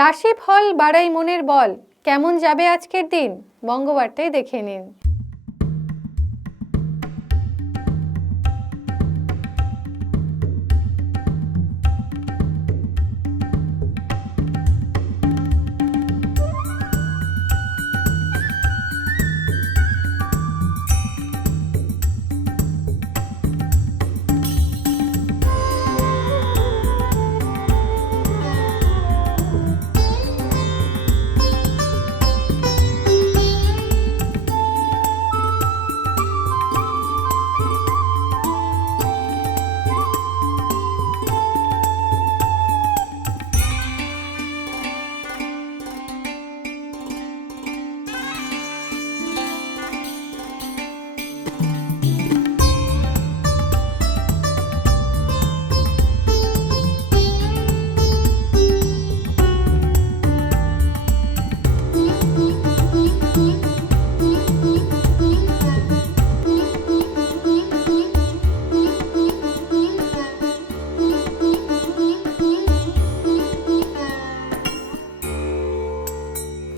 রাশি ফল বাড়াই মনের বল। কেমন যাবে আজকের দিন? বঙ্গবার্তায় দেখে নিন।